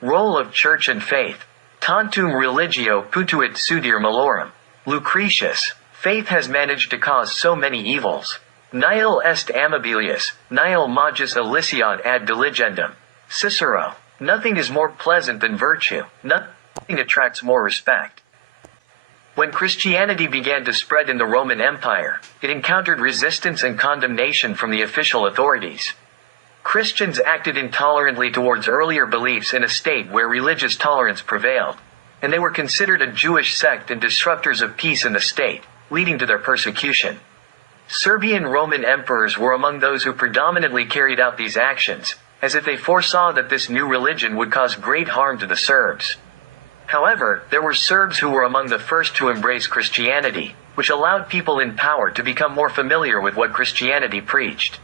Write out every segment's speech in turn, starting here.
Role of Church and Faith. Tantum religio putuit sudir malorum. Lucretius. Faith has managed to cause so many evils. Nihil est amabilius, nihil magis aliciat ad diligendum. Cicero. Nothing is more pleasant than virtue, nothing attracts more respect. When Christianity began to spread in the Roman Empire, it encountered resistance and condemnation from the official authorities. Christians acted intolerantly towards earlier beliefs in a state where religious tolerance prevailed, and they were considered a Jewish sect and disruptors of peace in the state, leading to their persecution. Serbian Roman emperors were among those who predominantly carried out these actions, as if they foresaw that this new religion would cause great harm to the Serbs. However, there were Serbs who were among the first to embrace Christianity, which allowed people in power to become more familiar with what Christianity preached.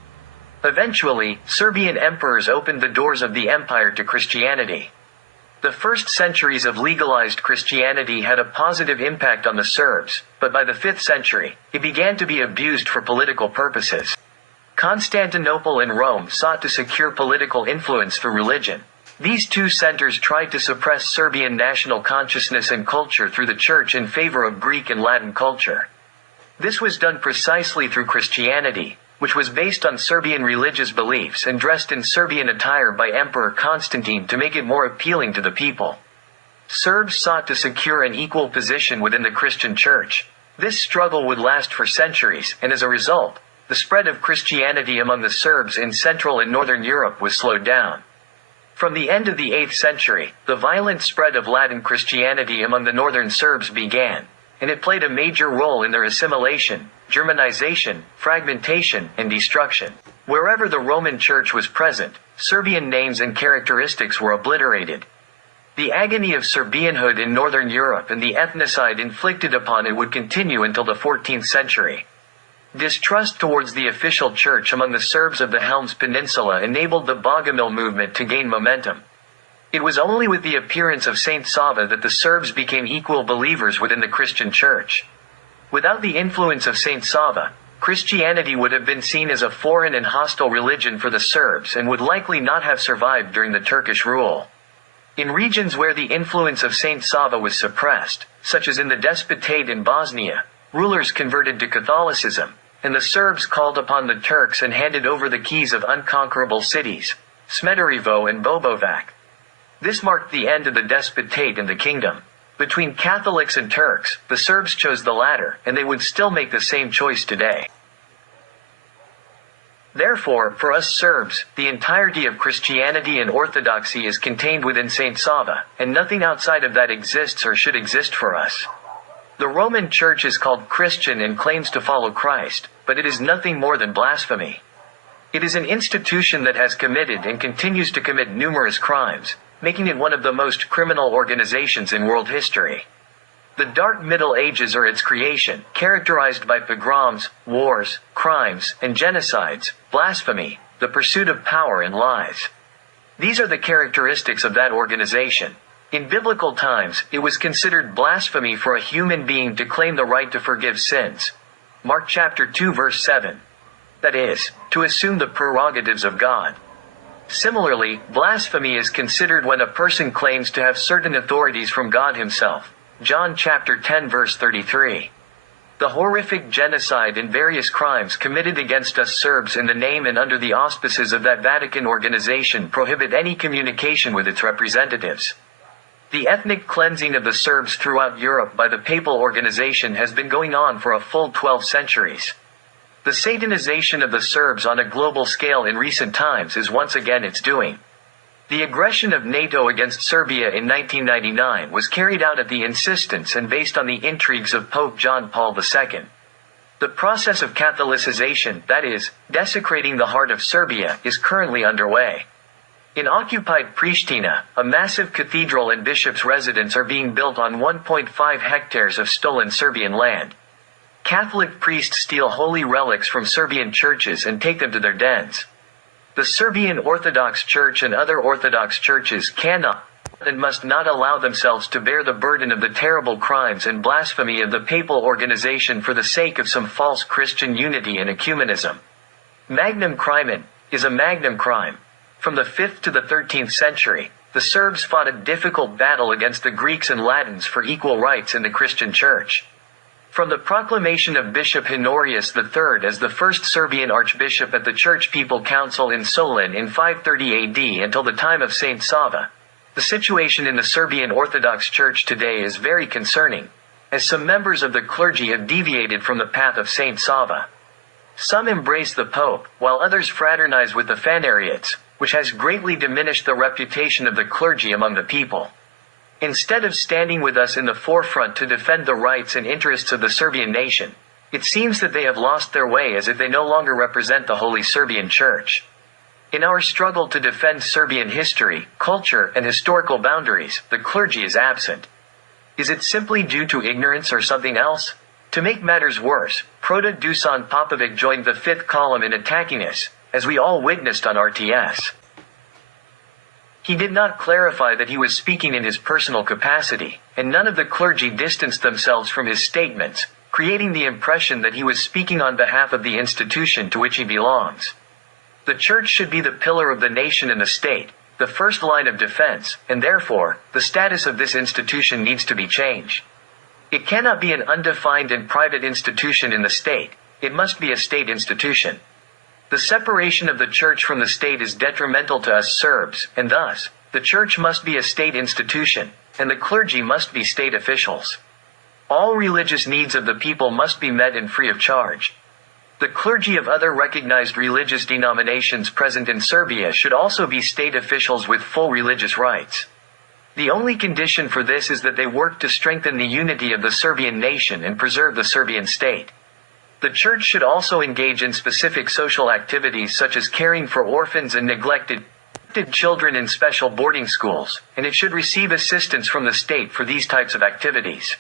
Eventually, Serbian emperors opened the doors of the empire to Christianity. The first centuries of legalized Christianity had a positive impact on the Serbs, but by the 5th century, it began to be abused for political purposes. Constantinople and Rome sought to secure political influence through religion. These two centers tried to suppress Serbian national consciousness and culture through the church in favor of Greek and Latin culture. This was done precisely through Christianity, which was based on Serbian religious beliefs and dressed in Serbian attire by Emperor Constantine to make it more appealing to the people. Serbs sought to secure an equal position within the Christian church. This struggle would last for centuries, and as a result, the spread of Christianity among the Serbs in Central and Northern Europe was slowed down. From the end of the 8th century, the violent spread of Latin Christianity among the northern Serbs began, and it played a major role in their assimilation, Germanization, fragmentation, and destruction. Wherever the Roman Church was present, Serbian names and characteristics were obliterated. The agony of Serbianhood in Northern Europe and the ethnocide inflicted upon it would continue until the 14th century. Distrust towards the official church among the Serbs of the Helms Peninsula enabled the Bogomil movement to gain momentum. It was only with the appearance of Saint Sava that the Serbs became equal believers within the Christian church. Without the influence of Saint Sava, Christianity would have been seen as a foreign and hostile religion for the Serbs and would likely not have survived during the Turkish rule. In regions where the influence of Saint Sava was suppressed, such as in the Despotate in Bosnia, rulers converted to Catholicism, and the Serbs called upon the Turks and handed over the keys of unconquerable cities, Smederevo and Bobovac. This marked the end of the despotate in the kingdom. Between Catholics and Turks, the Serbs chose the latter, and they would still make the same choice today. Therefore, for us Serbs, the entirety of Christianity and Orthodoxy is contained within Saint Sava, and nothing outside of that exists or should exist for us. The Roman Church is called Christian and claims to follow Christ, but it is nothing more than blasphemy. It is an institution that has committed and continues to commit numerous crimes, making it one of the most criminal organizations in world history. The Dark Middle Ages are its creation, characterized by pogroms, wars, crimes, and genocides, blasphemy, the pursuit of power and lies. These are the characteristics of that organization. In biblical times, it was considered blasphemy for a human being to claim the right to forgive sins. Mark chapter 2 verse 7. That is, to assume the prerogatives of God. Similarly, blasphemy is considered when a person claims to have certain authorities from God himself. John chapter 10 verse 33. The horrific genocide and various crimes committed against us Serbs in the name and under the auspices of that Vatican organization prohibit any communication with its representatives. The ethnic cleansing of the Serbs throughout Europe by the papal organization has been going on for a full 12 centuries. The Satanization of the Serbs on a global scale in recent times is once again its doing. The aggression of NATO against Serbia in 1999 was carried out at the insistence and based on the intrigues of Pope John Paul II. The process of Catholicization, that is, desecrating the heart of Serbia, is currently underway. In occupied Pristina, a massive cathedral and bishop's residence are being built on 1.5 hectares of stolen Serbian land. Catholic priests steal holy relics from Serbian churches and take them to their dens. The Serbian Orthodox Church and other Orthodox churches cannot and must not allow themselves to bear the burden of the terrible crimes and blasphemy of the papal organization for the sake of some false Christian unity and ecumenism. Magnum crimen is a magnum crime. From the 5th to the 13th century, the Serbs fought a difficult battle against the Greeks and Latins for equal rights in the Christian Church. From the proclamation of Bishop Honorius III as the first Serbian archbishop at the Church People Council in Solin in 530 AD until the time of Saint Sava, the situation in the Serbian Orthodox Church today is very concerning, as some members of the clergy have deviated from the path of Saint Sava. Some embrace the Pope, while others fraternize with the Phanariots, which has greatly diminished the reputation of the clergy among the people. Instead of standing with us in the forefront to defend the rights and interests of the Serbian nation, it seems that they have lost their way as if they no longer represent the Holy Serbian Church. In our struggle to defend Serbian history, culture, and historical boundaries, the clergy is absent. Is it simply due to ignorance or something else? To make matters worse, Proda Dusan Popovic joined the fifth column in attacking us, as we all witnessed on RTS. He did not clarify that he was speaking in his personal capacity, and none of the clergy distanced themselves from his statements, creating the impression that he was speaking on behalf of the institution to which he belongs. The Church should be the pillar of the nation and the state, the first line of defense, and therefore, the status of this institution needs to be changed. It cannot be an undefined and private institution in the state, it must be a state institution. The separation of the Church from the state is detrimental to us Serbs, and thus, the Church must be a state institution, and the clergy must be state officials. All religious needs of the people must be met and free of charge. The clergy of other recognized religious denominations present in Serbia should also be state officials with full religious rights. The only condition for this is that they work to strengthen the unity of the Serbian nation and preserve the Serbian state. The Church should also engage in specific social activities such as caring for orphans and neglected children in special boarding schools, and it should receive assistance from the state for these types of activities.